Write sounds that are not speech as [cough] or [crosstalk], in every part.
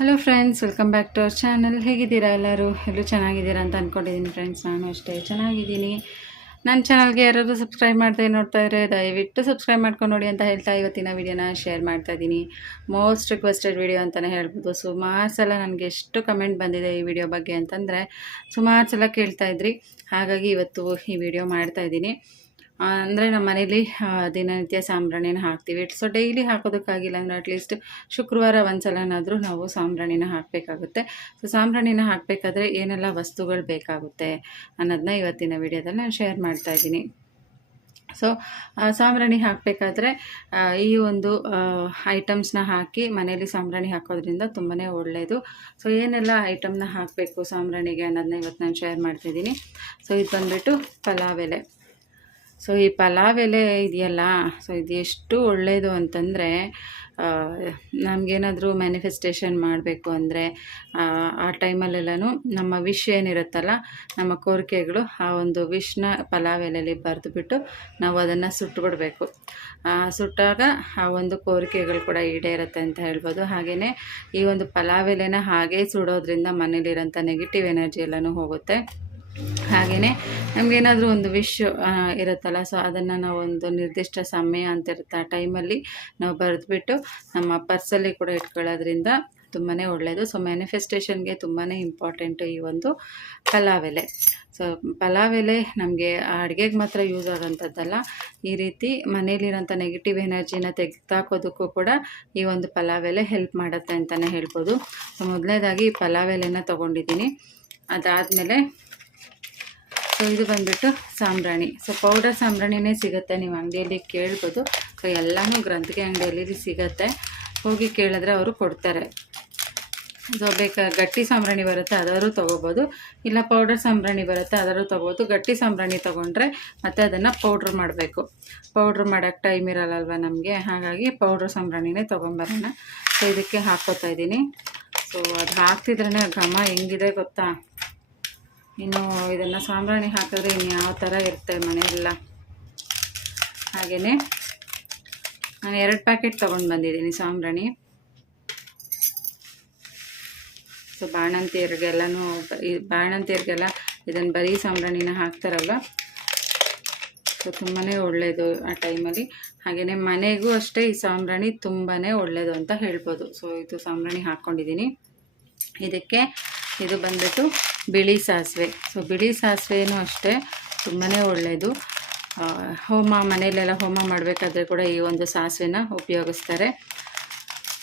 Hello friends welcome back to our channel ಹೇಗಿದ್ದೀರಾ ಎಲ್ಲರೂ? ಎಲ್ಲರೂ ಚೆನ್ನಾಗಿದ್ದೀರಾ ಅಂತ ಅಂದ್ಕೊಂಡಿದ್ದೀನಿ ಫ್ರೆಂಡ್ಸ್ ನಾನು ಅಷ್ಟೇ ಚೆನ್ನಾಗಿದ್ದೀನಿ. ನನ್ನ ಚಾನಲ್ಗೆ ಯಾರಾದರೂ ಸಬ್ಸ್ಕ್ರೈಬ್ ಮಾಡ್ತಾ ನೋಡ್ತಾ ಇದ್ರೆ ದಯವಿಟ್ಟು ಸಬ್ಸ್ಕ್ರೈಬ್ ಮಾಡ್ಕೊಂಡು ನೋಡಿ ಅಂತ ಹೇಳ್ತಾ ಇವತ್ತಿನ ವಿಡಿಯೋನ ಶೇರ್ ಮಾಡ್ತಾ ಇದ್ದೀನಿ. ಮೋಸ್ಟ್ ರಿಕ್ವೆಸ್ಟೆಡ್ ವಿಡಿಯೋ ಅಂತಲೇ ಹೇಳ್ಬೋದು. ಸುಮಾರು ಸಲ ನನಗೆ ಎಷ್ಟು ಕಮೆಂಟ್ ಬಂದಿದೆ ಈ ವಿಡಿಯೋ ಬಗ್ಗೆ ಅಂತಂದರೆ ಸುಮಾರು ಸಲ ಕೇಳ್ತಾಯಿದ್ರಿ ಹಾಗಾಗಿ ಇವತ್ತು ಈ ವಿಡಿಯೋ ಮಾಡ್ತಾ ಇದ್ದೀನಿ. ಅಂದರೆ ನಮ್ಮ ಮನೇಲಿ ದಿನನಿತ್ಯ ಸಾಂಬ್ರಾಣಿನ ಹಾಕ್ತೀವಿ. ಸೊ ಡೈಲಿ ಹಾಕೋದಕ್ಕಾಗಿಲ್ಲ ಅಂದರೆ ಅಟ್ಲೀಸ್ಟ್ ಶುಕ್ರವಾರ ಒಂದು ಸಲನಾದರೂ ನಾವು ಸಾಂಬ್ರಾಣಿನ ಹಾಕಬೇಕಾಗುತ್ತೆ. ಸೊ ಸಾಂಬ್ರಾಣಿನ ಹಾಕಬೇಕಾದ್ರೆ ಏನೆಲ್ಲ ವಸ್ತುಗಳು ಬೇಕಾಗುತ್ತೆ ಅನ್ನೋದನ್ನ ಇವತ್ತಿನ ವಿಡಿಯೋದಲ್ಲಿ ನಾನು ಶೇರ್ ಮಾಡ್ತಾ ಇದ್ದೀನಿ. ಸೊ ಸಾಂಬ್ರಾಣಿ ಹಾಕಬೇಕಾದ್ರೆ ಈ ಒಂದು ಐಟಮ್ಸ್ನ ಹಾಕಿ ಮನೇಲಿ ಸಾಂಬ್ರಾಣಿ ಹಾಕೋದ್ರಿಂದ ತುಂಬಾ ಒಳ್ಳೆಯದು ಸೊ ಏನೆಲ್ಲ ಐಟಮ್ನ ಹಾಕಬೇಕು ಸಾಂಬ್ರಾಣಿಗೆ ಅನ್ನೋದನ್ನ ಇವತ್ತು ನಾನು ಶೇರ್ ಮಾಡ್ತಿದ್ದೀನಿ ಸೊ ಇದು ಬಂದುಬಿಟ್ಟು ಪಲಾವ್ ಎಲೆ. ಸೊ ಈ ಪಲಾವ್ ಎಲೆ ಇದೆಯಲ್ಲ, ಸೊ ಇದು ಎಷ್ಟು ಒಳ್ಳೆಯದು ಅಂತಂದರೆ ನಮಗೇನಾದರೂ ಮ್ಯಾನಿಫೆಸ್ಟೇಷನ್ ಮಾಡಬೇಕು ಅಂದರೆ, ಆ ಟೈಮಲ್ಲೆಲ್ಲನೂ ನಮ್ಮ ವಿಶ್ ಏನಿರುತ್ತಲ್ಲ, ನಮ್ಮ ಕೋರಿಕೆಗಳು ಆ ಒಂದು ವಿಶ್ನ ಪಲಾವ್ ಎಲೆಯಲ್ಲಿ ಬರೆದುಬಿಟ್ಟು ನಾವು ಅದನ್ನು ಸುಟ್ಟುಬಿಡಬೇಕು ಸುಟ್ಟಾಗ ಆ ಒಂದು ಕೋರಿಕೆಗಳು ಕೂಡ ಈಡೇರುತ್ತೆ ಅಂತ ಹೇಳ್ಬೋದು. ಹಾಗೆಯೇ ಈ ಒಂದು ಪಲಾವ್ ಎಲೆನ ಹಾಗೇ ಸುಡೋದ್ರಿಂದ ಮನೇಲಿರೋಂಥ ನೆಗೆಟಿವ್ ಎನರ್ಜಿ ಎಲ್ಲನೂ ಹೋಗುತ್ತೆ. ಹಾಗೆಯೇ ನಮಗೇನಾದರೂ ಒಂದು ವಿಶ್ ಇರುತ್ತಲ್ಲ ಸೊ ಅದನ್ನು ನಾವು ಒಂದು ನಿರ್ದಿಷ್ಟ ಸಮಯ ಅಂತ ಇರುತ್ತೆ ಆ ಟೈಮಲ್ಲಿ ನಾವು ಬರೆದ್ಬಿಟ್ಟು ನಮ್ಮ ಪರ್ಸಲ್ಲಿ ಕೂಡ ಇಟ್ಕೊಳ್ಳೋದ್ರಿಂದ ತುಂಬಾ ಒಳ್ಳೆಯದು ಸೊ ಮ್ಯಾನಿಫೆಸ್ಟೇಷನ್ಗೆ ತುಂಬಾ ಇಂಪಾರ್ಟೆಂಟು ಈ ಒಂದು ಪಲಾವ್ ಎಲೆ ಸೊ ಪಲಾವ್ ಎಲೆ ನಮಗೆ ಅಡುಗೆಗೆ ಮಾತ್ರ ಯೂಸ್ ಆಗೋಂಥದ್ದಲ್ಲ ಈ ರೀತಿ ಮನೇಲಿರೋಂಥ ನೆಗೆಟಿವ್ ಎನರ್ಜಿನ ತೆಗೆದಾಕೋದಕ್ಕೂ ಕೂಡ ಈ ಒಂದು ಪಲಾವ್ ಎಲೆ ಹೆಲ್ಪ್ ಮಾಡುತ್ತೆ ಅಂತಲೇ ಹೇಳ್ಬೋದು. ಸೊ ಮೊದಲನೇದಾಗಿ ಈ ಪಲಾವ್ ಎಲೆನ ತೊಗೊಂಡಿದ್ದೀನಿ. ಅದಾದಮೇಲೆ ಸೊ ಇದು ಬಂದುಬಿಟ್ಟು ಸಾಂಬ್ರಾಣಿ. ಸೊ ಪೌಡರ್ ಸಾಂಬ್ರಾಣಿನೇ ಸಿಗುತ್ತೆ ನೀವು ಅಂಗಡಿಯಲ್ಲಿ ಕೇಳ್ಬೋದು. ಸೊ ಎಲ್ಲನೂ ಗ್ರಂಥಿಗೆ ಅಂಗಡಿಯಲ್ಲಿ ಸಿಗುತ್ತೆ. ಹೋಗಿ ಕೇಳಿದ್ರೆ ಅವರು ಕೊಡ್ತಾರೆ. ಸೊ ಬೇಕಾ ಗಟ್ಟಿ ಸಾಂಬ್ರಾಣಿ ಬರುತ್ತೆ, ಅದಾದರೂ ತೊಗೋಬೋದು. ಇಲ್ಲ ಪೌಡರ್ ಸಾಂಬ್ರಾಣಿ ಬರುತ್ತೆ, ಅದಾದರೂ ತೊಗೋಬೋದು. ಗಟ್ಟಿ ಸಾಂಬ್ರಾಣಿ ತೊಗೊಂಡ್ರೆ ಮತ್ತೆ ಅದನ್ನು ಪೌಡ್ರ್ ಮಾಡಬೇಕು. ಪೌಡ್ರ್ ಮಾಡೋಕ್ಕೆ ಟೈಮ್ ಇರಲ್ಲಲ್ವ ನಮಗೆ? ಹಾಗಾಗಿ ಪೌಡ್ರ್ ಸಾಂಬ್ರಾಣಿನೇ ತೊಗೊಂಬರೋಣ. ಸೊ ಇದಕ್ಕೆ ಹಾಕ್ಕೋತಾ ಇದ್ದೀನಿ. ಸೊ ಅದು ಹಾಕ್ತಿದ್ರೇ ಘಮ ಹೆಂಗಿದೆ ಗೊತ್ತಾ? ಇನ್ನು ಇದನ್ನು ಸಾಂಬ್ರಾಣಿ ಹಾಕಿದ್ರೆ ಇನ್ನು ಯಾವ ಥರ ಇರುತ್ತೆ ಮನೆಯೆಲ್ಲ? ಹಾಗೆಯೇ ನಾನು ಎರಡು ಪ್ಯಾಕೆಟ್ ತೊಗೊಂಡು ಬಂದಿದ್ದೀನಿ ಸಾಂಬ್ರಾಣಿ. ಸೊ ಬಾಣಂತಿಯರಿಗೆಲ್ಲನೂ ಬಾಣಂತಿಯರಿಗೆಲ್ಲ ಇದನ್ನು ಬರೀ ಸಾಂಬ್ರಾಣಿನ ಹಾಕ್ತಾರಲ್ಲ? ಸೊ ತುಂಬಾ ಒಳ್ಳೆಯದು ಆ ಟೈಮಲ್ಲಿ. ಹಾಗೆಯೇ ಮನೆಗೂ ಅಷ್ಟೇ ಈ ಸಾಂಬ್ರಾಣಿ ತುಂಬಾ ಒಳ್ಳೆಯದು ಅಂತ ಹೇಳ್ಬೋದು. ಸೊ ಇದು ಸಾಂಬ್ರಾಣಿ ಹಾಕ್ಕೊಂಡಿದ್ದೀನಿ. ಇದಕ್ಕೆ ಇದು ಬಂದ್ಬಿಟ್ಟು ಬಿಳಿ ಸಾಸಿವೆ. ಸೊ ಬಿಳಿ ಸಾಸಿವೆನೂ ಅಷ್ಟೇ ತುಂಬಾ ಒಳ್ಳೆಯದು ಹೋಮ, ಮನೆಯಲ್ಲೆಲ್ಲ ಹೋಮ ಮಾಡಬೇಕಾದ್ರೆ ಕೂಡ ಈ ಒಂದು ಸಾಸಿವೆನ ಉಪಯೋಗಿಸ್ತಾರೆ.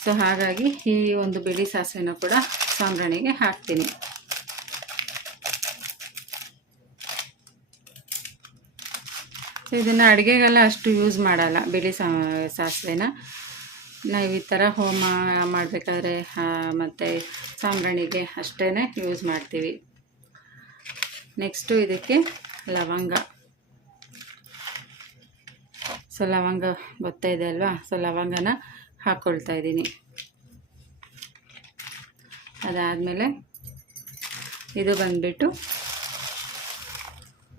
ಸೊ ಹಾಗಾಗಿ ಈ ಒಂದು ಬಿಳಿ ಸಾಸಿವೆನ ಕೂಡ ಸಾಂಬ್ರಾಣಿಗೆ ಹಾಕ್ತೀನಿ. ಸೊ ಇದನ್ನು ಅಡುಗೆಗೆಲ್ಲ ಅಷ್ಟು ಯೂಸ್ ಮಾಡಲ್ಲ ಬಿಳಿ ಸಾಸಿವೆನ. ನಾವು ಈ ಥರ ಹೋಮ ಮಾಡಬೇಕಾದ್ರೆ ಮತ್ತು ಸಾಂಬ್ರಾಣಿಗೆ ಅಷ್ಟೇ ಯೂಸ್ ಮಾಡ್ತೀವಿ. ನೆಕ್ಸ್ಟು ಇದಕ್ಕೆ ಲವಂಗ. ಸೊ, ಲವಂಗ ಗೊತ್ತಾ ಇದೆ ಅಲ್ವಾ? ಸೊ, ಲವಂಗನ ಹಾಕ್ಕೊಳ್ತಾ ಇದ್ದೀನಿ. ಅದಾದಮೇಲೆ ಇದು ಬಂದ್ಬಿಟ್ಟು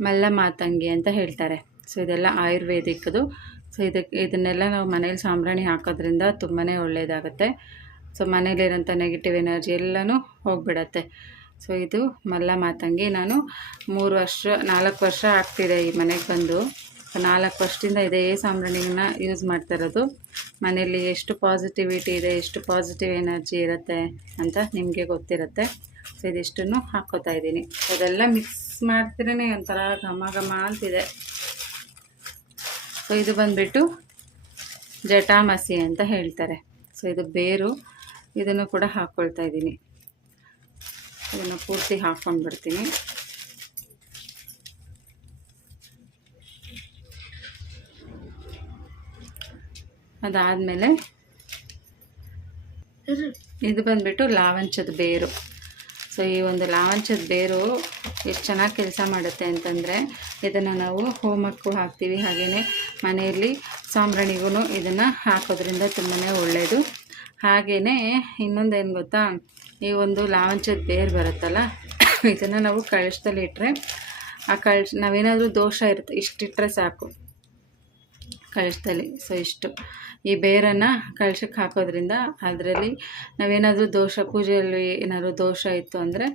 ಮಲ್ಲ ಮಾತಂಗಿ ಅಂತ ಹೇಳ್ತಾರೆ. ಸೊ, ಇದೆಲ್ಲ ಆಯುರ್ವೇದಿಕ್ದು. ಸೊ ಇದಕ್ಕೆ ಇದನ್ನೆಲ್ಲ ನಾವು ಮನೇಲಿ ಸಾಂಬ್ರಾಣಿ ಹಾಕೋದ್ರಿಂದ ತುಂಬಾ ಒಳ್ಳೆಯದಾಗುತ್ತೆ ಸೊ, ಮನೇಲಿರೋಂಥ ನೆಗೆಟಿವ್ ಎನರ್ಜಿ ಎಲ್ಲನೂ ಹೋಗಿಬಿಡತ್ತೆ. ಸೊ ಇದು ಮಲ್ಲ ಮಾತಂಗಿ ನಾನು ಮೂರು ವರ್ಷ, ನಾಲ್ಕು ವರ್ಷ ಆಗ್ತಿದೆ ಈ ಮನೆಗೆ ಬಂದು. ನಾಲ್ಕು ವರ್ಷದಿಂದ ಇದೇ ಸಾಂಬ್ರಾಣಿನ ಯೂಸ್ ಮಾಡ್ತಾ ಇರೋದು. ಮನೆಯಲ್ಲಿ ಎಷ್ಟು ಪಾಸಿಟಿವಿಟಿ ಇದೆ, ಎಷ್ಟು ಪಾಸಿಟಿವ್ ಎನರ್ಜಿ ಇರುತ್ತೆ ಅಂತ ನಿಮಗೆ ಗೊತ್ತಿರುತ್ತೆ. ಸೊ ಇದಿಷ್ಟನ್ನು ಹಾಕೋತಾ ಇದ್ದೀನಿ. ಅದೆಲ್ಲ ಮಿಕ್ಸ್ ಮಾಡ್ತಿರೇ ಒಂಥರ ಘಮ ಘಮ ಅಂತಿದೆ. ಸೊ ಇದು ಬಂದುಬಿಟ್ಟು ಜಟಾಮಸಿ ಅಂತ ಹೇಳ್ತಾರೆ. ಸೊ ಇದು ಬೇರು, ಇದನ್ನು ಕೂಡ ಹಾಕ್ಕೊಳ್ತಾ ಇದ್ದೀನಿ. ಇದನ್ನು ಪೂರ್ತಿ ಹಾಕ್ಕೊಂಡು ಬಿಡ್ತೀನಿ ಅದಾದಮೇಲೆ ಇದು ಬಂದುಬಿಟ್ಟು ಲಾವಂಚದ ಬೇರು. ಸೊ, ಈ ಒಂದು ಲಾವಂಚದ ಬೇರು ಎಷ್ಟು ಚೆನ್ನಾಗಿ ಕೆಲಸ ಮಾಡುತ್ತೆ ಅಂತಂದರೆ, ಇದನ್ನು ನಾವು ಹೋಮಕ್ಕೂ ಹಾಕ್ತೀವಿ. ಹಾಗೆಯೇ ಮನೆಯಲ್ಲಿ ಸಾಂಬ್ರಾಣಿಗೂ ಇದನ್ನು ಹಾಕೋದ್ರಿಂದ ತುಂಬಾ ಒಳ್ಳೆಯದು ಹಾಗೆಯೇ ಇನ್ನೊಂದೇನು ಗೊತ್ತಾ? ಈ ಒಂದು ಲಾವಂಚದ ಬೇರು ಬರುತ್ತಲ್ಲ, ಇದನ್ನು ನಾವು ಕಳಶದಲ್ಲಿ ಇಟ್ಟರೆ ಆ ಕಳಶ ನಾವೇನಾದರೂ ದೋಷ ಇರುತ್ತೆ ಇಷ್ಟಿಟ್ಟರೆ ಸಾಕು. ಕಳಶದಲ್ಲಿ ಸೊ ಇಷ್ಟು. ಈ ಬೇರನ್ನು ಕಳಶಕ್ಕೆ ಹಾಕೋದ್ರಿಂದ ಅದರಲ್ಲಿ ನಾವೇನಾದರೂ ದೋಷ, ಪೂಜೆಯಲ್ಲಿ ಏನಾದರೂ ದೋಷ ಇತ್ತು ಅಂದರೆ,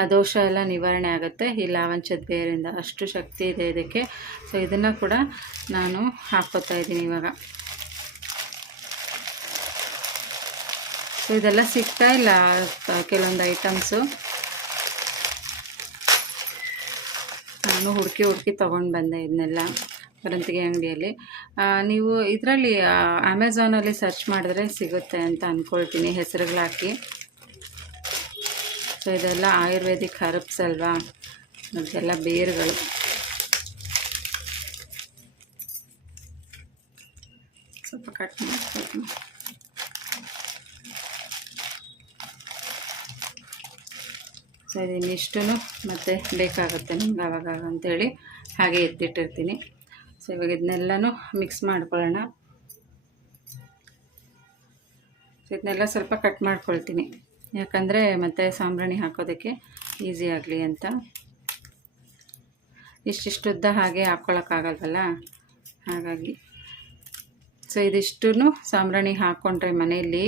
ಆ ದೋಷ ಎಲ್ಲ ನಿವಾರಣೆ ಆಗುತ್ತೆ ಈ ಲಾವಂಚದ ಬೇರಿಂದ. ಅಷ್ಟು ಶಕ್ತಿ ಇದೆ ಇದಕ್ಕೆ. ಸೊ ಇದನ್ನು ಕೂಡ ನಾನು ಹಾಕೋತಾ ಇದ್ದೀನಿ ಇವಾಗ. ಇದೆಲ್ಲ ಸಿಗ್ತಾ ಇಲ್ಲ ಕೆಲವೊಂದು ಐಟಮ್ಸು ನಾನು ಹುಡುಕಿ ಹುಡುಕಿ ತೊಗೊಂಡು ಬಂದೆ ಇದನ್ನೆಲ್ಲ ಪರಂತಿಗೆ ಅಂಗಡಿಯಲ್ಲಿ. ನೀವು ಇದರಲ್ಲಿ ಅಮೆಝಾನಲ್ಲಿ ಸರ್ಚ್ ಮಾಡಿದ್ರೆ ಸಿಗುತ್ತೆ ಅಂತ ಅಂದ್ಕೊಳ್ತೀನಿ ಹೆಸರುಗಳಾಕಿ ಸೊ ಇದೆಲ್ಲ ಆಯುರ್ವೇದಿಕ್ ಹರ್ಬ್ಸ್ ಅಲ್ವಾ? ಅದೆಲ್ಲ ಬೇರುಗಳು. ಸ್ವಲ್ಪ ಕಟ್ ಮಾಡ್ಕೊಳ್ತೀನಿ. ಸೊ ಇದನ್ನಿಷ್ಟು ಮತ್ತು ಬೇಕಾಗುತ್ತೆ ನಿಮ್ಗೆ ಆವಾಗ ಅಂತೇಳಿ ಹಾಗೆ ಎತ್ತಿಟ್ಟಿರ್ತೀನಿ. ಸೊ ಇವಾಗ ಇದನ್ನೆಲ್ಲನೂ ಮಿಕ್ಸ್ ಮಾಡ್ಕೊಳ್ಳೋಣ. ಸೊ ಇದನ್ನೆಲ್ಲ ಸ್ವಲ್ಪ ಕಟ್ ಮಾಡ್ಕೊಳ್ತೀನಿ. ಯಾಕಂದರೆ ಮತ್ತೆ ಸಾಂಬ್ರಾಣಿ ಹಾಕೋದಕ್ಕೆ ಈಸಿ ಆಗಲಿ ಅಂತ. ಇಷ್ಟಿಷ್ಟುದ್ದ ಹಾಗೆ ಹಾಕ್ಕೊಳಕ್ಕಾಗಲ್ವಲ್ಲ? ಹಾಗಾಗಿ. ಸೊ ಇದಿಷ್ಟು ಸಾಂಬ್ರಾಣಿ ಹಾಕ್ಕೊಂಡ್ರೆ ಮನೆಯಲ್ಲಿ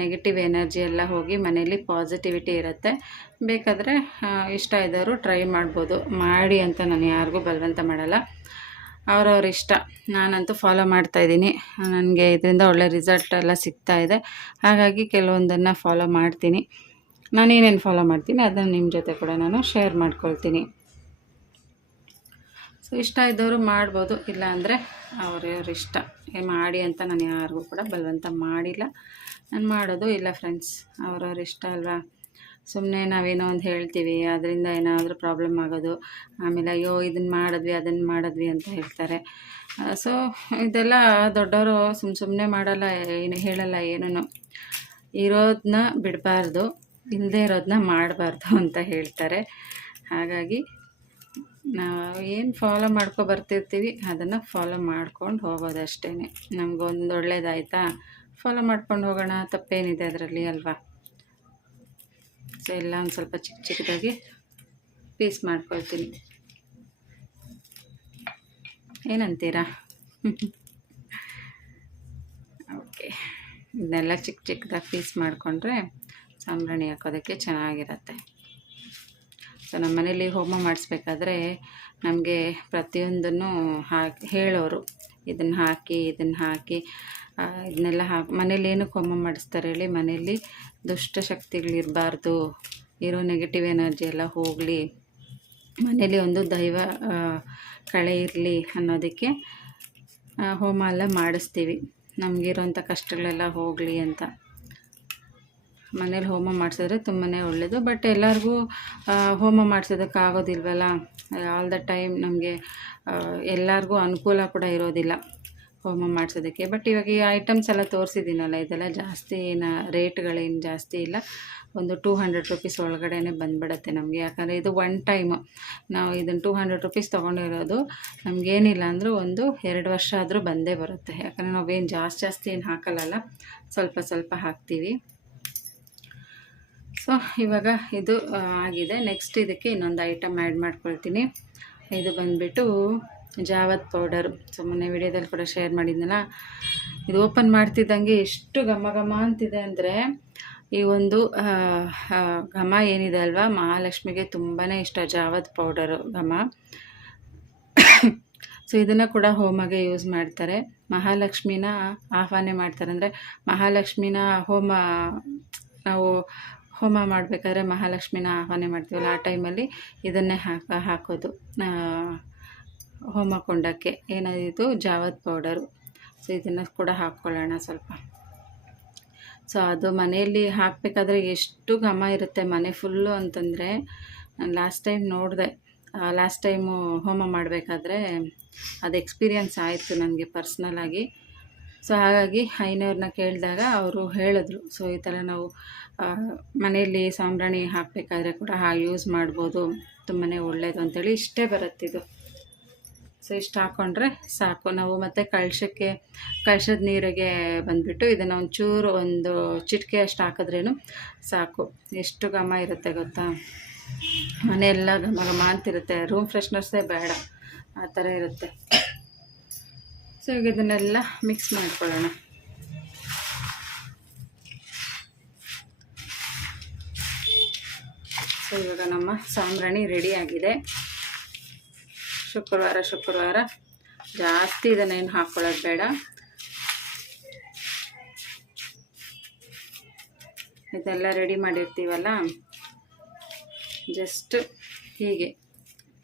ನೆಗೆಟಿವ್ ಎನರ್ಜಿ ಎಲ್ಲ ಹೋಗಿ ಮನೆಯಲ್ಲಿ ಪಾಸಿಟಿವಿಟಿ ಇರುತ್ತೆ. ಬೇಕಾದರೆ ಇಷ್ಟ ಇದ್ದವರು ಟ್ರೈ ಮಾಡ್ಬೋದು. ಮಾಡಿ ಅಂತ ನಾನು ಯಾರಿಗೂ ಬಲವಂತ ಮಾಡಲ್ಲ. ಅವ್ರವ್ರ ಇಷ್ಟ. ನಾನಂತೂ ಫಾಲೋ ಮಾಡ್ತಾಯಿದ್ದೀನಿ ನನಗೆ ಇದರಿಂದ ಒಳ್ಳೆ ರಿಸಲ್ಟ್ ಎಲ್ಲ ಸಿಗ್ತಾ ಇದೆ. ಹಾಗಾಗಿ ಕೆಲವೊಂದನ್ನು ಫಾಲೋ ಮಾಡ್ತೀನಿ. ನಾನೇನೇನು ಫಾಲೋ ಮಾಡ್ತೀನಿ, ಅದನ್ನು ನಿಮ್ಮ ಜೊತೆ ಕೂಡ ನಾನು ಶೇರ್ ಮಾಡ್ಕೊಳ್ತೀನಿ. ಸೊ ಇಷ್ಟ ಇದ್ದವರು ಮಾಡ್ಬೋದು. ಇಲ್ಲ ಅಂದರೆ ಅವ್ರವ್ರ ಇಷ್ಟ ಮಾಡಿ ಅಂತ ನಾನು ಯಾರಿಗೂ ಕೂಡ ಬಲ್ವಂತ ಮಾಡಿಲ್ಲ. ನಾನು ಮಾಡೋದು ಇಲ್ಲ ಫ್ರೆಂಡ್ಸ್ ಅವ್ರವ್ರ ಇಷ್ಟ ಅಲ್ವಾ? ಸುಮ್ಮನೆ ನಾವೇನೋ ಒಂದು ಹೇಳ್ತೀವಿ, ಅದರಿಂದ ಏನಾದರೂ ಪ್ರಾಬ್ಲಮ್ ಆಗೋದು. ಆಮೇಲೆ ಅಯ್ಯೋ ಇದನ್ನು ಮಾಡಿದ್ವಿ ಅದನ್ನು ಮಾಡಿದ್ವಿ ಅಂತ ಹೇಳ್ತಾರೆ. ಸೊ ಇದೆಲ್ಲ ದೊಡ್ಡವರು ಸುಮ್ಮ ಸುಮ್ಮನೆ ಮಾಡಲ್ಲ, ಏನು ಹೇಳಲ್ಲ ಏನೂ ಇರೋದನ್ನ ಬಿಡಬಾರ್ದು. ಇಲ್ಲದೆ ಇರೋದನ್ನ ಮಾಡಬಾರ್ದು ಅಂತ ಹೇಳ್ತಾರೆ. ಹಾಗಾಗಿ ನಾವು ಏನು ಫಾಲೋ ಮಾಡ್ಕೊ ಬರ್ತಿರ್ತೀವಿ, ಅದನ್ನು ಫಾಲೋ ಮಾಡ್ಕೊಂಡು ಹೋಗೋದು ಅಷ್ಟೇ ನಮಗೊಂದು ಒಳ್ಳೇದಾಯ್ತಾ? ಫಾಲೋ ಮಾಡ್ಕೊಂಡು ಹೋಗೋಣ, ತಪ್ಪೇನಿದೆ ಅದರಲ್ಲಿ ಅಲ್ವಾ? ಸೊ ಎಲ್ಲ ಒಂದು ಸ್ವಲ್ಪ ಚಿಕ್ಕ ಚಿಕ್ಕದಾಗಿ ಪೀಸ್ ಮಾಡ್ಕೊಳ್ತೀನಿ. ಏನಂತೀರಾ? [laughs] ಓಕೆ ಇದನ್ನೆಲ್ಲ ಚಿಕ್ಕ ಚಿಕ್ಕದಾಗಿ ಪೀಸ್ ಮಾಡಿಕೊಂಡ್ರೆ, ಸಾಂಬ್ರಾಣಿ ಹಾಕೋದಕ್ಕೆ ಚೆನ್ನಾಗಿರತ್ತೆ. ಸೊ ನಮ್ಮ ಮನೇಲಿ ಹೋಮ ಮಾಡಿಸ್ಬೇಕಾದ್ರೆ ನಮಗೆ ಪ್ರತಿಯೊಂದನ್ನು ಹಾಕಿ ಹೇಳೋರು. ಇದನ್ನು ಹಾಕಿ ಇದನ್ನು ಹಾಕಿ ಇದನ್ನೆಲ್ಲ ಹಾಕಿ ಮನೇಲಿ ಏನಕ್ಕೆ ಹೋಮ ಮಾಡಿಸ್ತಾರೆ ಹೇಳಿ ಮನೆಯಲ್ಲಿ ದುಷ್ಟಶಕ್ತಿಗಳಿರಬಾರ್ದು ಇರೋ ನೆಗೆಟಿವ್ ಎನರ್ಜಿ ಎಲ್ಲ ಹೋಗಲಿ, ಮನೇಲಿ ಒಂದು ದೈವ ಕಳೆ ಇರಲಿ ಅನ್ನೋದಕ್ಕೆ ಹೋಮ ಎಲ್ಲ ಮಾಡಿಸ್ತೀವಿ. ನಮಗಿರೋಂಥ ಕಷ್ಟಗಳೆಲ್ಲ ಹೋಗಲಿ ಅಂತ. ಮನೇಲಿ ಹೋಮ ಮಾಡಿಸಿದ್ರೆ ತುಂಬಾ ಒಳ್ಳೆಯದು ಬಟ್ ಎಲ್ಲರಿಗೂ ಹೋಮ ಮಾಡ್ಸೋದಕ್ಕೆ ಆಗೋದಿಲ್ವಲ್ಲ? ಆಲ್ ದ ಟೈಮ್ ನಮಗೆ ಎಲ್ಲರಿಗೂ ಅನುಕೂಲ ಕೂಡ ಇರೋದಿಲ್ಲ ಹೋಮ ಮಾಡಿಸೋದಕ್ಕೆ. ಬಟ್ ಇವಾಗ ಈ ಐಟಮ್ಸ್ ಎಲ್ಲ ತೋರಿಸಿದ್ದೀನಲ್ಲ, ಇದೆಲ್ಲ ಜಾಸ್ತಿ ಏನು ರೇಟ್ಗಳೇನು ಜಾಸ್ತಿ ಇಲ್ಲ. ಒಂದು ಟೂ ಹಂಡ್ರೆಡ್ ರುಪೀಸ್ ಒಳಗಡೆ ಬಂದುಬಿಡುತ್ತೆ ನಮಗೆ. ಯಾಕಂದರೆ ಇದು ಒನ್ ಟೈಮ್ ನಾವು ಇದನ್ನು ಟೂ ಹಂಡ್ರೆಡ್ ರುಪೀಸ್ ತೊಗೊಂಡಿರೋದು ನಮಗೇನಿಲ್ಲ ಅಂದರೂ ಒಂದು ಎರಡು ವರ್ಷ ಆದರೂ ಬಂದೇ ಬರುತ್ತೆ. ಯಾಕಂದರೆ ನಾವೇನು ಜಾಸ್ತಿ ಜಾಸ್ತಿ ಏನು ಹಾಕಲ್ಲಲ್ಲ, ಸ್ವಲ್ಪ ಸ್ವಲ್ಪ ಹಾಕ್ತೀವಿ. ಸೊ, ಇವಾಗ ಇದು ಆಗಿದೆ. ನೆಕ್ಸ್ಟ್ ಇದಕ್ಕೆ ಇನ್ನೊಂದು ಐಟಮ್ ಆ್ಯಡ್ ಮಾಡ್ಕೊಳ್ತೀನಿ. ಇದು ಬಂದುಬಿಟ್ಟು ಜಾವತ್ ಪೌಡರ್ ಸೊ, ಮೊನ್ನೆ ವಿಡಿಯೋದಲ್ಲಿ ಕೂಡ ಶೇರ್ ಮಾಡಿದ್ನಲ್ಲ. ಇದು ಓಪನ್ ಮಾಡ್ತಿದ್ದಂಗೆ ಎಷ್ಟು ಘಮ ಘಮ ಅಂತಿದೆ ಅಂದರೆ, ಈ ಒಂದು ಘಮ ಏನಿದೆ ಅಲ್ವಾ? ಮಹಾಲಕ್ಷ್ಮಿಗೆ ತುಂಬಾ ಇಷ್ಟ ಜಾವತ್ ಪೌಡರು ಘಮ. [coughs] ಸೊ, ಇದನ್ನು ಕೂಡ ಹೋಮಗೆ ಯೂಸ್ ಮಾಡ್ತಾರೆ. ಮಹಾಲಕ್ಷ್ಮಿನ ಆಹ್ವಾನೆ ಮಾಡ್ತಾರೆ. ಅಂದರೆ ಮಹಾಲಕ್ಷ್ಮಿನ ಹೋಮ ನಾವು ಹೋಮ ಮಾಡಬೇಕಾದ್ರೆ ಮಹಾಲಕ್ಷ್ಮಿನ ಆಹ್ವಾನೆ ಮಾಡ್ತೀವಲ್ಲ ಆ ಟೈಮಲ್ಲಿ ಇದನ್ನೇ ಹಾಕ, ಹಾಕೋದು. ಹೋಮ ಕೊಂಡಕ್ಕೆ ಏನಾದಿತ್ತು ಜಾವತ್ ಪೌಡರು. ಸೊ ಇದನ್ನು ಕೂಡ ಹಾಕ್ಕೊಳ್ಳೋಣ ಸ್ವಲ್ಪ. ಸೊ ಅದು ಮನೆಯಲ್ಲಿ ಹಾಕಬೇಕಾದ್ರೆ ಎಷ್ಟು ಘಮ ಇರುತ್ತೆ ಮನೆ ಫುಲ್ಲು ಅಂತಂದರೆ, ನಾನು ಲಾಸ್ಟ್ ಟೈಮ್ ನೋಡಿದೆ. ಲಾಸ್ಟ್ ಟೈಮು ಹೋಮ ಮಾಡಬೇಕಾದ್ರೆ ಅದು ಎಕ್ಸ್ಪೀರಿಯನ್ಸ್ ಆಯಿತು ನನಗೆ ಪರ್ಸ್ನಲಾಗಿ ಸೊ ಹಾಗಾಗಿ ಐನವ್ರನ್ನ ಕೇಳಿದಾಗ ಅವರು ಹೇಳಿದ್ರು. ಸೊ ಈ ಥರ ನಾವು ಮನೆಯಲ್ಲಿ ಸಾಂಬ್ರಾಣಿ ಹಾಕಬೇಕಾದ್ರೆ ಕೂಡ ಹಾಗೆ ಯೂಸ್ ಮಾಡ್ಬೋದು. ತುಂಬಾ ಒಳ್ಳೆಯದು ಅಂತೇಳಿ ಇಷ್ಟೇ ಬರುತ್ತಿದ್ದು ಸೊ ಇಷ್ಟು ಹಾಕ್ಕೊಂಡ್ರೆ ಸಾಕು. ನಾವು ಮತ್ತು ಕಳಶಕ್ಕೆ ಕಳಶದ ನೀರಿಗೆ ಬಂದುಬಿಟ್ಟು ಇದನ್ನು ಒಂಚೂರು ಒಂದು ಚಿಟಿಕೆ ಅಷ್ಟು ಹಾಕಿದ್ರೇನು ಸಾಕು. ಎಷ್ಟು ಘಮ ಇರುತ್ತೆ ಗೊತ್ತಾ? ಮನೆಯೆಲ್ಲ ಘಮ ಘಮ ಅಂತಿರುತ್ತೆ. ರೂಮ್ ಫ್ರೆಶ್ನರ್ಸೇ ಬೇಡ. ಆ ಥರ ಇರುತ್ತೆ. ಸೊ ಈಗ ಇದನ್ನೆಲ್ಲ ಮಿಕ್ಸ್ ಮಾಡ್ಕೊಳ್ಳೋಣ. ಸೊ ಇವಾಗ ನಮ್ಮ ಸಾಂಬ್ರಾಣಿ ರೆಡಿ ಆಗಿದೆ. ಶುಕ್ರವಾರ ಶುಕ್ರವಾರ. ಜಾಸ್ತಿ ಇದನ್ನೇನು ಹಾಕ್ಕೊಳ್ಳೋದು ಬೇಡ. ಇದೆಲ್ಲ ರೆಡಿ ಮಾಡಿರ್ತೀವಲ್ಲ? ಜಸ್ಟ್ ಹೀಗೆ.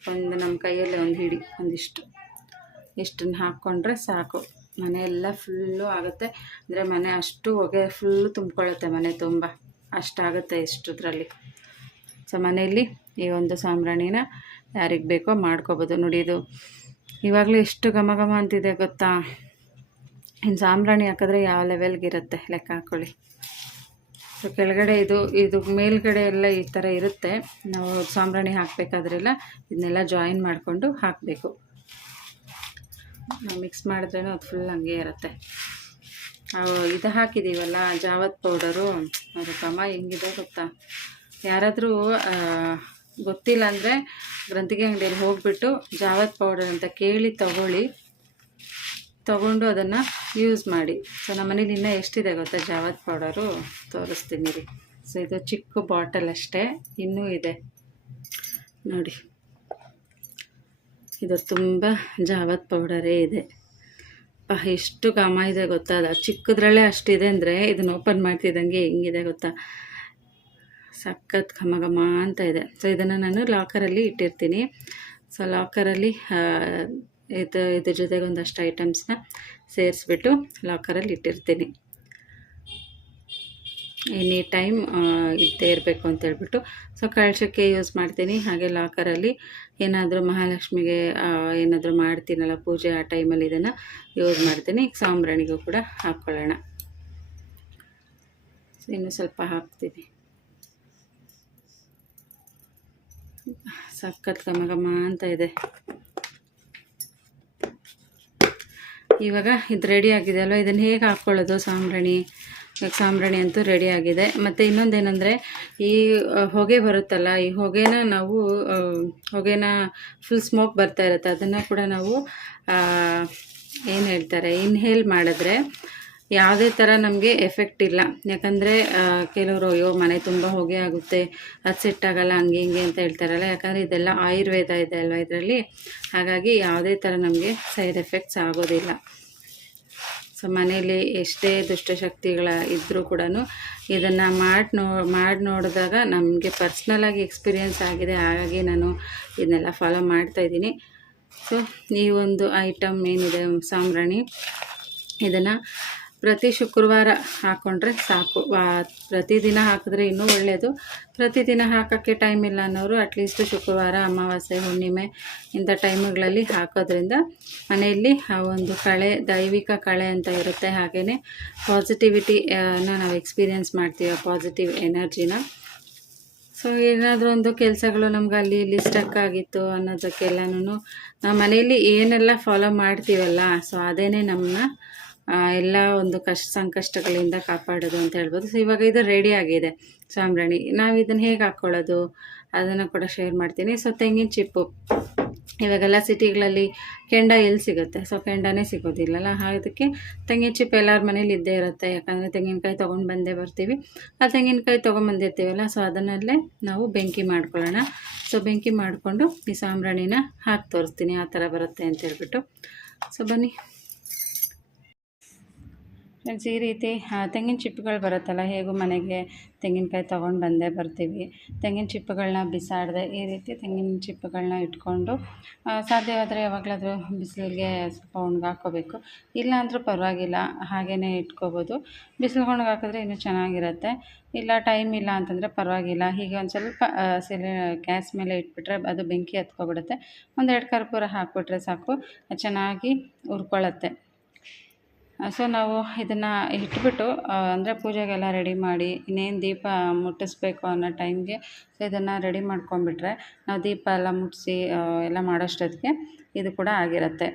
ಒಂದು ನಮ್ಮ ಕೈಯಲ್ಲಿ ಒಂದು ಹಿಡಿ, ಒಂದಿಷ್ಟು. ಇಷ್ಟನ್ನು ಹಾಕ್ಕೊಂಡ್ರೆ ಸಾಕು. ಮನೆ ಎಲ್ಲ ಫುಲ್ಲು ಆಗುತ್ತೆ. ಅಂದರೆ ಮನೆ ಅಷ್ಟು ಹೊಗೆ ಫುಲ್ಲು ತುಂಬಿಕೊಳ್ಳುತ್ತೆ ಮನೆ ತುಂಬ. ಅಷ್ಟಾಗುತ್ತೆ ಇಷ್ಟದ್ರಲ್ಲಿ ಸೊ ಮನೆಯಲ್ಲಿ ಈ ಒಂದು ಸಾಂಬ್ರಾಣಿನ ಯಾರಿಗೆ ಬೇಕೋ ಮಾಡ್ಕೋಬೋದು. ನೋಡಿ ಇದು ಇವಾಗಲೂ ಎಷ್ಟು ಘಮ ಘಮ ಅಂತಿದೆ ಗೊತ್ತಾ? ಇನ್ನು ಸಾಂಬ್ರಾಣಿ ಹಾಕಿದ್ರೆ ಯಾವ ಲೆವೆಲ್ಗೆ ಇರುತ್ತೆ? ಲೆಕ್ಕ ಹಾಕ್ಕೊಳ್ಳಿ ಸೊ ಕೆಳಗಡೆ ಇದು ಇದು ಮೇಲ್ಗಡೆ ಎಲ್ಲ ಈ ಥರ ಇರುತ್ತೆ. ನಾವು ಸಾಂಬ್ರಾಣಿ ಹಾಕಬೇಕಾದ್ರೆಲ್ಲ ಇದನ್ನೆಲ್ಲ ಜಾಯಿನ್ ಮಾಡಿಕೊಂಡು ಹಾಕಬೇಕು. ಮಿಕ್ಸ್ ಮಾಡಿದ್ರೇ ಅದು ಫುಲ್ ಹಂಗೆ ಇರುತ್ತೆ. ಅವು ಇದು ಹಾಕಿದ್ದೀವಲ್ಲ ಜಾವತ್ ಪೌಡರು ಅದು ತಮ್ಮ ಹೆಂಗಿದೆ ಗೊತ್ತಾ? ಯಾರಾದರೂ ಗೊತ್ತಿಲ್ಲ ಅಂದರೆ ಗ್ರಂಥಿಗೆ ಅಂಗಡಿಯಲ್ಲಿ ಹೋಗಿಬಿಟ್ಟು ಜಾವತ್ ಪೌಡರ್ ಅಂತ ಕೇಳಿ ತಗೊಳ್ಳಿ. ತಗೊಂಡು ಅದನ್ನು ಯೂಸ್ ಮಾಡಿ. ಸೊ ನಮ್ಮ ಮನೇಲಿ ಇನ್ನೂ ಎಷ್ಟಿದೆ ಗೊತ್ತಾ ಜಾವತ್ ಪೌಡರು ತೋರಿಸ್ತೀನಿ ರೀ. ಸೊ ಇದು ಚಿಕ್ಕ ಬಾಟಲ್ ಅಷ್ಟೇ. ಇನ್ನೂ ಇದೆ. ನೋಡಿ. ಇದು ತುಂಬ ಜಾವತ್ ಪೌಡರೇ ಇದೆ. ಅಪ್ಪ, ಎಷ್ಟು ಘಮ ಇದೆ ಗೊತ್ತಾ? ಚಿಕ್ಕದ್ರಲ್ಲೇ ಅಷ್ಟಿದೆ ಅಂದರೆ ಇದನ್ನು ಓಪನ್ ಮಾಡ್ತಿದ್ದಂಗೆ ಹೆಂಗಿದೆ ಗೊತ್ತಾ? ಸಖತ್ ಘಮ ಘಮ ಅಂತ ಇದೆ. ಸೊ ಇದನ್ನು ನಾನು ಲಾಕರಲ್ಲಿ ಇಟ್ಟಿರ್ತೀನಿ. ಸೊ ಲಾಕರಲ್ಲಿ ಇದು ಇದ್ರ ಜೊತೆಗೆ ಒಂದಷ್ಟು ಐಟಮ್ಸ್ನ ಸೇರಿಸ್ಬಿಟ್ಟು ಲಾಕರಲ್ಲಿ ಇಟ್ಟಿರ್ತೀನಿ. ಎನಿ ಟೈಮ್ ಇದ್ದೇ ಇರಬೇಕು ಅಂತ ಹೇಳ್ಬಿಟ್ಟು. ಸೊ ಕಳಶಕ್ಕೆ ಯೂಸ್ ಮಾಡ್ತೀನಿ. ಹಾಗೆ ಲಾಕರಲ್ಲಿ ಏನಾದರೂ ಮಹಾಲಕ್ಷ್ಮಿಗೆ ಏನಾದರೂ ಮಾಡ್ತೀನಲ್ಲ, ಪೂಜೆ ಆ ಟೈಮಲ್ಲಿ ಇದನ್ನು ಯೂಸ್ ಮಾಡ್ತೀನಿ. ಸಾಂಬ್ರಾಣಿಗೂ ಕೂಡ ಹಾಕ್ಕೊಳ್ಳೋಣ ಇನ್ನು ಸ್ವಲ್ಪ ಹಾಕ್ತೀನಿ. ಸಖತ್ ಘಮ ಘಮ ಅಂತ ಇದೆ. ಇವಾಗ ಇದು ರೆಡಿ ಆಗಿದೆ ಅಲ್ವ? ಇದನ್ನು ಹೇಗೆ ಹಾಕ್ಕೊಳ್ಳೋದು ಸಾಂಬ್ರಾಣಿ? ಸಾಂಬ್ರಾಣಿ ಅಂತೂ ರೆಡಿ ಆಗಿದೆ. ಮತ್ತು ಇನ್ನೊಂದೇನೆಂದರೆ, ಈ ಹೊಗೆ ಬರುತ್ತಲ್ಲ, ಈ ಹೊಗೆನ ನಾವು ಹೊಗೆನ ಫುಲ್ ಸ್ಮೋಕ್ ಬರ್ತಾ ಇರುತ್ತೆ. ಅದನ್ನು ಕೂಡ ನಾವು ಏನು ಹೇಳ್ತಾರೆ ಇನ್ಹೇಲ್ ಮಾಡಿದ್ರೆ ಯಾವುದೇ ಥರ ನಮಗೆ ಎಫೆಕ್ಟ್ ಇಲ್ಲ. ಯಾಕಂದರೆ ಕೆಲವರು, ಅಯ್ಯೋ, ಮನೆ ತುಂಬ ಹೊಗೆ ಆಗುತ್ತೆ, ಅದು ಸೆಟ್ ಆಗಲ್ಲ, ಹಂಗೆ ಹಿಂಗೆ ಅಂತ ಹೇಳ್ತಾರಲ್ಲ. ಯಾಕಂದರೆ ಇದೆಲ್ಲ ಆಯುರ್ವೇದ ಇದೆ ಅಲ್ವಾ ಇದರಲ್ಲಿ? ಹಾಗಾಗಿ ಯಾವುದೇ ಥರ ನಮಗೆ ಸೈಡ್ ಎಫೆಕ್ಟ್ಸ್ ಆಗೋದಿಲ್ಲ. ಸೊ ಮನೇಲಿ ಎಷ್ಟೇ ದುಷ್ಟಶಕ್ತಿಗಳ ಇದ್ದರೂ ಕೂಡ ಇದನ್ನು ಮಾಡಿ ನೋ, ಮಾಡಿ ನೋಡಿದಾಗ ನಮಗೆ ಪರ್ಸ್ನಲಾಗಿ ಎಕ್ಸ್ಪೀರಿಯೆನ್ಸ್ ಆಗಿದೆ. ಹಾಗಾಗಿ ನಾನು ಇದನ್ನೆಲ್ಲ ಫಾಲೋ ಮಾಡ್ತಾಯಿದ್ದೀನಿ ಸೊ ಈ ಒಂದು ಐಟಮ್ ಏನಿದೆ ಸಾಂಬ್ರಾಣಿ, ಇದನ್ನು ಪ್ರತಿ ಶುಕ್ರವಾರ ಹಾಕ್ಕೊಂಡ್ರೆ ಸಾಕು. ಪ್ರತಿದಿನ ಹಾಕಿದ್ರೆ ಇನ್ನೂ ಒಳ್ಳೆಯದು. ಪ್ರತಿದಿನ ಹಾಕೋಕ್ಕೆ ಟೈಮ್ ಇಲ್ಲ ಅನ್ನೋರು ಅಟ್ಲೀಸ್ಟ್ ಶುಕ್ರವಾರ, ಅಮಾವಾಸ್ಯೆ, ಹುಣ್ಣಿಮೆ ಇಂಥ ಟೈಮ್ಗಳಲ್ಲಿ ಹಾಕೋದ್ರಿಂದ ಮನೆಯಲ್ಲಿ ಆ ಒಂದು ಕಳೆ, ದೈವಿಕ ಕಳೆ ಅಂತ ಇರುತ್ತೆ ಹಾಗೆಯೇ ಪಾಸಿಟಿವಿಟಿನ ನಾವು ಎಕ್ಸ್ಪೀರಿಯೆನ್ಸ್ ಮಾಡ್ತೀವಿ ಪಾಸಿಟಿವ್ ಎನರ್ಜಿನ ಸೊ ಏನಾದರೂ ಒಂದು ಕೆಲಸಗಳು ನಮ್ಗೆ ಅಲ್ಲಿ ಇಲ್ಲಿ ಸ್ಟಕ್ ಆಗಿತ್ತು ಅನ್ನೋದಕ್ಕೆಲ್ಲನೂ ನಾವು ಮನೆಯಲ್ಲಿ ಏನೆಲ್ಲ ಫಾಲೋ ಮಾಡ್ತೀವಲ್ಲ ಸೊ ಅದೇ ನಮ್ಮನ್ನ ಎಲ್ಲ ಒಂದು ಕಷ್ಟ ಸಂಕಷ್ಟಗಳಿಂದ ಕಾಪಾಡೋದು ಅಂತ ಹೇಳ್ಬೋದು. ಸೊ ಇವಾಗ ಇದು ರೆಡಿ ಆಗಿದೆ. ಸಾಂಬ್ರಾಣಿ ನಾವು ಇದನ್ನು ಹೇಗೆ ಹಾಕ್ಕೊಳ್ಳೋದು ಅದನ್ನು ಕೂಡ ಶೇರ್ ಮಾಡ್ತೀನಿ. ಸೊ ತೆಂಗಿನ ಚಿಪ್ಪು. ಇವಾಗೆಲ್ಲ ಸಿಟಿಗಳಲ್ಲಿ ಕೆಂಡ ಎಲ್ಲಿ ಸಿಗುತ್ತೆ? ಸೊ ಕೆಂಡನೇ ಸಿಗೋದಿಲ್ಲಲ್ಲ? ಅದಕ್ಕೆ ತೆಂಗಿನ ಚಿಪ್ಪು ಎಲ್ಲರ ಮನೇಲಿ ಇದ್ದೇ ಇರುತ್ತೆ. ಯಾಕಂದರೆ ತೆಂಗಿನಕಾಯಿ ತೊಗೊಂಡು ಬಂದೇ ಬರ್ತೀವಿ. ಆ ತೆಂಗಿನಕಾಯಿ ತೊಗೊಂಬಂದಿರ್ತೀವಲ್ಲ ಸೊ ಅದನ್ನಲ್ಲೇ ನಾವು ಬೆಂಕಿ ಮಾಡ್ಕೊಳ್ಳೋಣ. ಸೊ ಬೆಂಕಿ ಮಾಡಿಕೊಂಡು ಈ ಸಾಂಬ್ರಾಣಿನ ಹಾಕಿ ತೋರಿಸ್ತೀನಿ. ಆ ಥರ ಬರುತ್ತೆ ಅಂತ ಹೇಳ್ಬಿಟ್ಟು. ಸೊ ಬನ್ನಿ. ಫ್ರೆಂಡ್ಸ್, ಈ ರೀತಿ ತೆಂಗಿನ ಚಿಪ್ಪುಗಳು ಬರುತ್ತಲ್ಲ, ಹೇಗೂ ಮನೆಗೆ ತೆಂಗಿನಕಾಯಿ ತೊಗೊಂಡು ಬಂದೇ ಬರ್ತೀವಿ. ತೆಂಗಿನ ಚಿಪ್ಪುಗಳನ್ನ ಬಿಸಾಡದೆ ಈ ರೀತಿ ತೆಂಗಿನ ಚಿಪ್ಪುಗಳನ್ನ ಇಟ್ಕೊಂಡು ಸಾಧ್ಯವಾದರೆ ಯಾವಾಗಲಾದರೂ ಬಿಸಿಲಿಗೆ ಸ್ವಲ್ಪ ಒಣಗಾಕೋಬೇಕು ಇಲ್ಲ ಅಂದರೂ ಪರವಾಗಿಲ್ಲ ಹಾಗೇ ಇಟ್ಕೋಬೋದು. ಬಿಸಿಲು ಒಣಗಾಕಿದ್ರೆ ಇನ್ನೂ ಚೆನ್ನಾಗಿರುತ್ತೆ. ಇಲ್ಲ, ಟೈಮ್ ಇಲ್ಲ ಅಂತಂದರೆ ಪರವಾಗಿಲ್ಲ. ಹೀಗೆ ಒಂದು ಸ್ವಲ್ಪ ಸಿಲಿ ಗ್ಯಾಸ್ ಮೇಲೆ ಇಟ್ಬಿಟ್ರೆ ಅದು ಬೆಂಕಿ ಹತ್ಕೊಬಿಡುತ್ತೆ. ಒಂದೆರಡು ಕರ್ಪೂರ ಹಾಕ್ಬಿಟ್ರೆ ಸಾಕು, ಚೆನ್ನಾಗಿ ಹುರ್ಕೊಳ್ಳುತ್ತೆ ಸೊ ನಾವು ಇದನ್ನು ಇಟ್ಬಿಟ್ಟು ಅಂದರೆ ಪೂಜೆಗೆಲ್ಲ ರೆಡಿ ಮಾಡಿ, ಇನ್ನೇನು ದೀಪ ಮುಟ್ಟಿಸ್ಬೇಕು ಅನ್ನೋ ಟೈಮ್ಗೆ ಸೊ ಇದನ್ನು ರೆಡಿ ಮಾಡ್ಕೊಂಬಿಟ್ರೆ ನಾವು ದೀಪ ಎಲ್ಲ ಮುಟ್ಟಿಸಿ ಎಲ್ಲ ಮಾಡೋಷ್ಟೊತ್ತಿಗೆ ಇದು ಕೂಡ ಆಗಿರುತ್ತೆ.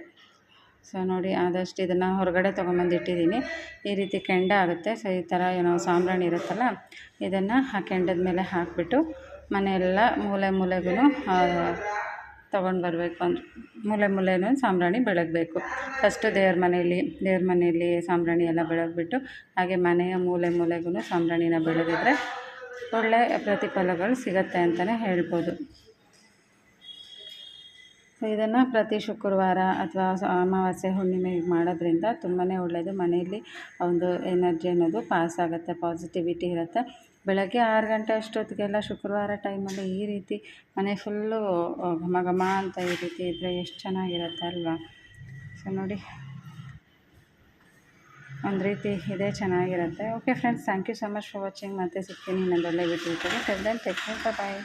ಸೊ ನೋಡಿ, ಆದಷ್ಟು ಇದನ್ನು ಹೊರಗಡೆ ತೊಗೊಂಬಂದು ಇಟ್ಟಿದ್ದೀನಿ ಈ ರೀತಿ ಕೆಂಡ ಆಗುತ್ತೆ ಸೊ ಈ ಥರ ಏನೋ ಸಾಂಬ್ರಾಣಿ ಇರುತ್ತಲ್ಲ, ಇದನ್ನು ಆ ಕೆಂಡದ ಮೇಲೆ ಹಾಕಿಬಿಟ್ಟು ಮನೆಯೆಲ್ಲ ಮೂಲೆ ಮೂಲೆಗೂ ತೊಗೊಂಡು ಬರಬೇಕು ಅಂದ್ರೆ. ಮೂಲೆ ಮೂಲೆಯೂ ಸಾಂಬ್ರಾಣಿ ಬೆಳಗಬೇಕು. ಫಸ್ಟು ದೇವ್ರ ಮನೆಯಲ್ಲಿ ದೇವ್ರ ಮನೆಯಲ್ಲಿ ಸಾಂಬ್ರಾಣಿ ಎಲ್ಲ ಬೆಳಗ್ಬಿಟ್ಟು, ಹಾಗೆ ಮನೆಯ ಮೂಲೆ ಮೂಲೆಗೂ ಸಾಂಬ್ರಾಣಿನ ಬೆಳಗಿದ್ರೆ ಒಳ್ಳೆ ಪ್ರತಿಫಲಗಳು ಸಿಗತ್ತೆ ಅಂತಲೇ ಹೇಳ್ಬೋದು. ಇದನ್ನು ಪ್ರತಿ ಶುಕ್ರವಾರ ಅಥವಾ ಅಮಾವಾಸ್ಯೆ ಹುಣ್ಣಿಮೆ ಮಾಡೋದ್ರಿಂದ ತುಂಬಾ ಒಳ್ಳೆಯದು ಮನೆಯಲ್ಲಿ ಒಂದು ಎನರ್ಜಿ ಅನ್ನೋದು ಪಾಸ್ ಆಗುತ್ತೆ, ಪಾಸಿಟಿವಿಟಿ ಇರುತ್ತೆ. ಬೆಳಗ್ಗೆ ಆರು ಗಂಟೆ ಅಷ್ಟೊತ್ತಿಗೆಲ್ಲ ಶುಕ್ರವಾರ ಟೈಮಲ್ಲಿ ಈ ರೀತಿ ಮನೆ ಫುಲ್ಲು ಘಮ ಘಮ ಅಂತ ಈ ರೀತಿ ಇದ್ದರೆ ಎಷ್ಟು ಚೆನ್ನಾಗಿರುತ್ತೆ ಅಲ್ವಾ? ಸೊ ನೋಡಿ. ಒಂದು ರೀತಿ ಇದೇ ಚೆನ್ನಾಗಿರುತ್ತೆ. Okay friends thank you so much for watching ಮತ್ತೆ ಸಿಗ್ತೀನಿ ಇನ್ನೊಂದು ಒಳ್ಳೆ video till then take bye